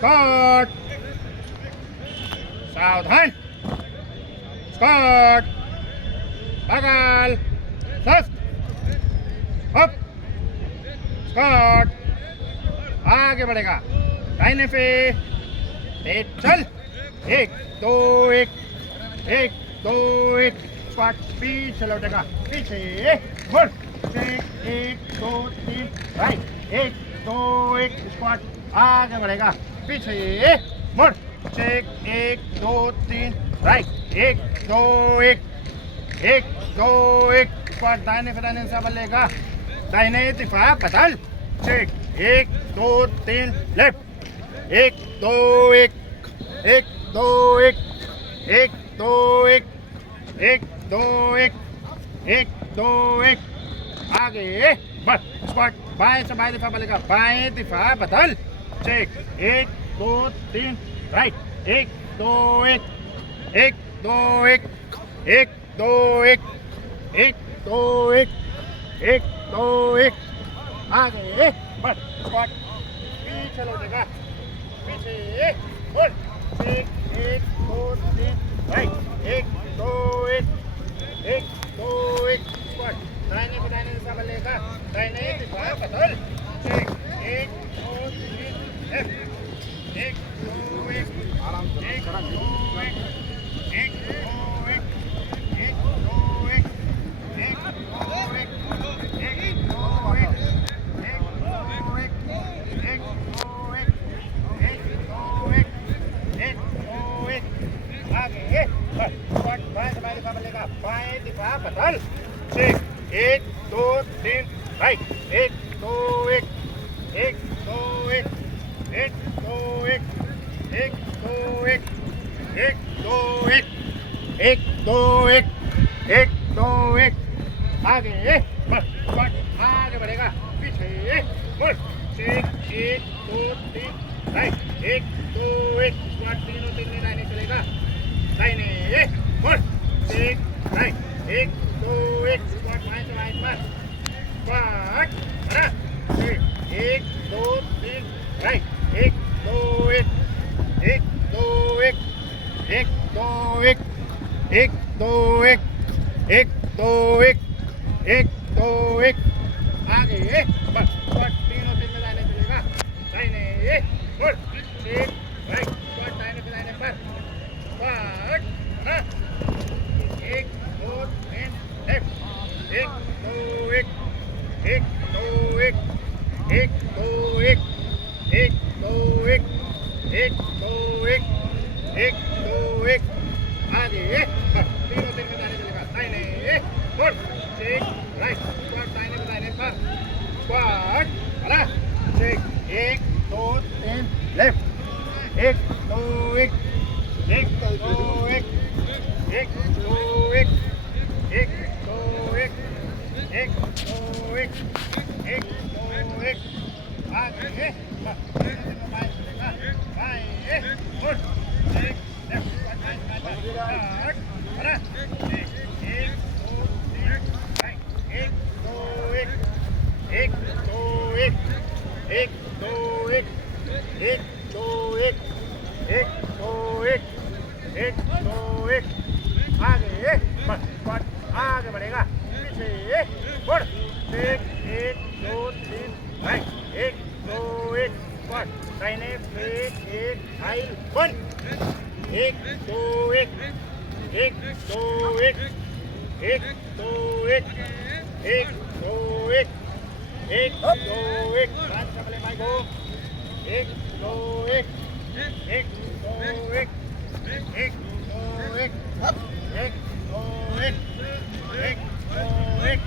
Scott, सावधान, Scott, बगल, स्वस्थ, अप, स्कॉट, आगे बढ़ेगा, दाहिने पे, तेज चल, 1 2 1, 1 2 1, स्क्वाट पीछे लौटेगा, पीछे मुड़, 1 2 3 राइट, 1 2 1, स्क्वाट आगे बढ़ेगा, पीछे मुड़, 1 2 3 राइट, 1 2 1, 1 2 1, स्क्वाट दाहिने पे दाहिने से बल्लेगा, दाहिने तिफा बदल, 1 2 3 लेफ्ट, 1 2 1, 1 2 1, 1 2 1, 1 2 1, 1 2 1, आगे बढ़, स्क्वाट बाएं से बाएं दिफा बलेगा, बाएं दिफा बदल, चेक, 1 2 3 राइट, 1 2 1, 1 2 1, 1 2 1, 1 2 1, 1 2 1, आगे बढ़, स्क्वाट पीछे लौटेगा, पीछे बोल, 1 2 3 राइट, 1 2 1, 1 2 1, स्क्वाट दाहिने पे दाहिने दिशा में लेगा, दाहिने दिशा बदल, 1 2 3 लेफ्ट, 1 2 1, आराम से 1 2 1, 1 2 1, 1 2 1, 1 2 1, 1 2 1, 1 2 1, 1 2 1, 1 2 1, 1 2 1, आगे बढ़, स्क्वाट बाएं से बाएं दिशा में लेगा, बाएं दिशा बदल, 1 2 3 राइट, 1 2 1, 1 2 1, 1 2 1, 1 2 1, 1 2 1, 1 2 1, 1 2 1, आगे बढ़, स्क्वाट आगे बढ़ेगा, पीछे मुड़, 1 2 3 राइट, 1 2 1, स्क्वाट तीनों तीन में दाहिने चलेगा, दाहिने मुड़, 1 राइट, 1 2 1, स्क्वाट बाएं से बाएं पर, स्क्वाट बना, 1 2 3 राइट, 1 2 1, 1 2 1, 1 2 1, 1 2 1, 1 2 1, 1 2 1, आगे बढ़, स्क्वाट तीनों तीन में दाहिने चलेगा, दाहिने मुड़, 1 राइट, स्क्वाट दाहिने पे दाहिने पर, स्क्वाट बना, 1 2 3 लेफ्ट, 1 2 1, 1 2 1, 1 2 1, 1 2 1, 1 2 1, 1 2 1, आगे बढ़, तीनों तीन में दाहिने चलेगा, दाहिने मुड़, 1 राइट, स्क्वाट दाहिने पे दाहिने पर, स्क्वाट बना, 1 2 3 लेफ्ट, 1 2 1, 1 2 1, 1 2 1, 1 2 1, 1 2 1, 1 2 1, आगे बढ़, बाएं चलेगा, बाएं मुड़, 1 लेफ्ट, स्क्वाट बना, 1 2 3 राइट, 1 2 1, 1 2 1, 1 2 1, 1 2 1, 1 2 1, 1 2 1, आगे बढ़, स्क्वाट आगे बढ़ेगा, पीछे मुड़, 1 2 3 राइट, 1 2 1, स्क्वाट दाहिने पे 1 हाई 1, 1 2 1, 1 2 1, 1 2 1, 1 2 1, 1 2 1, पांच चपले भाई को, 1 2 1, 1 2 1, 1 2 1, 1 2 1, 1 2 1,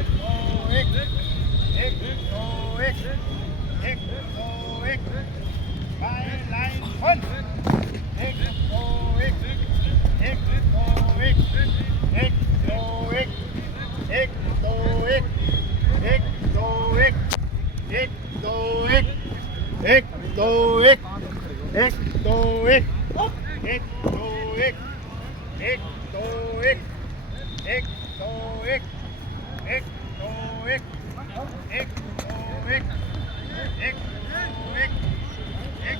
1 2 1, 1 2 1, 1 2 1, बाएं लाइन 1, 1 2 1, 1 2 1, 1 2 1, 1 2 1, 1 2 1, 1 2 1, 1 2 1, 1 2 1, 1 2 1, 1 2 1, 1 2 1, 1 2 1, 1 2 1, 1 2 1, 1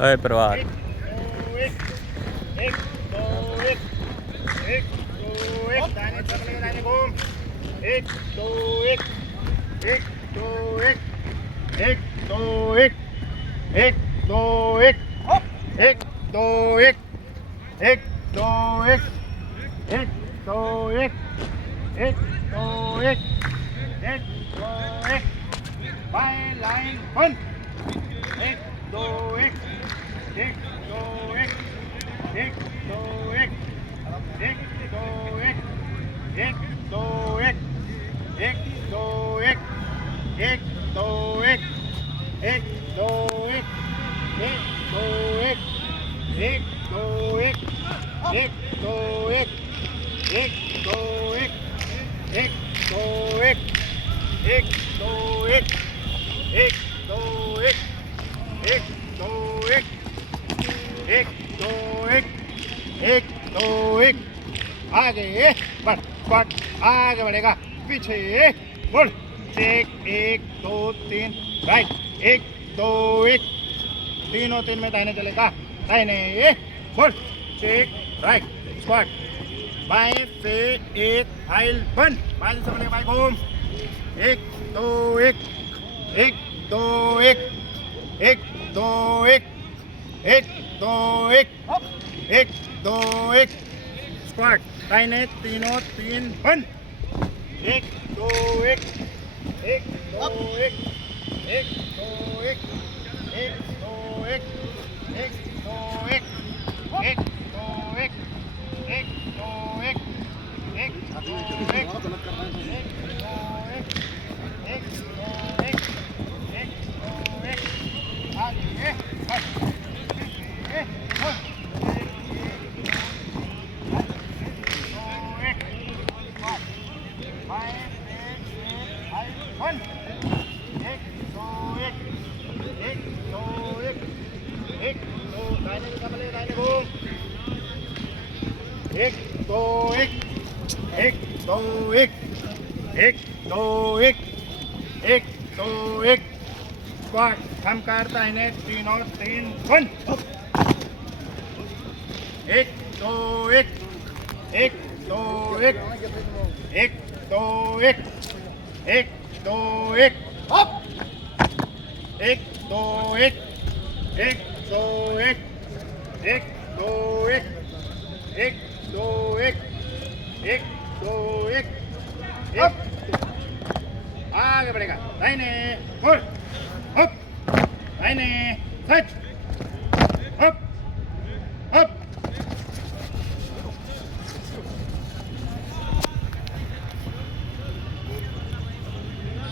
अय प्रभात एक दो एक एक दो एक एक दो एक दाहिने तरफ लगे दाहिने घूम एक दो एक एक दो एक एक दो एक एक दो एक एक दो एक एक दो एक एक दो एक एक दो एक एक दो एक बाय लाइन वन एक दो एक एक दो एक एक दो एक एक दो एक एक दो एक एक दो एक एक दो एक एक दो एक एक दो एक एक दो एक एक दो एक एक दो एक एक दो एक एक दो एक एक दो एक एक दो एक एक दो एक एक दो एक आगे बढ़ बढ़ आगे बढ़ेगा पीछे मुड़ चेक एक दो तीन राइट एक दो एक तीनों तीन में दाहिने चलेगा दाहिने मुड़ चेक राइट स्क्वाट बाएं से एक फाइल बंद बाएं से बनेगा बाएं घूम एक दो एक एक दो एक एक दो एक एक दो एक एक दो एक स्क्वाट दाहिने तीनों तीन बंद एक दो एक एक दो एक एक दो एक एक दो एक एक दो एक एक दो एक एक दो एक एक दो एक एक दो एक एक दो एक एक दो एक आगे एक दो एक एक दो एक एक दो एक एक दो एक स्क्वाट हम करता है तीनों तीन वन एक दो एक एक दो एक एक दो एक एक दो एक एक दो एक एक दो एक एक दो एक एक दो एक एक दो एक एक आगे बढ़ेगा दाहिने मुड़ अप दाहिने सच अप अप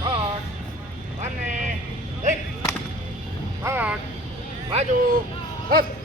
भाग सामने देख भाग बाजू अप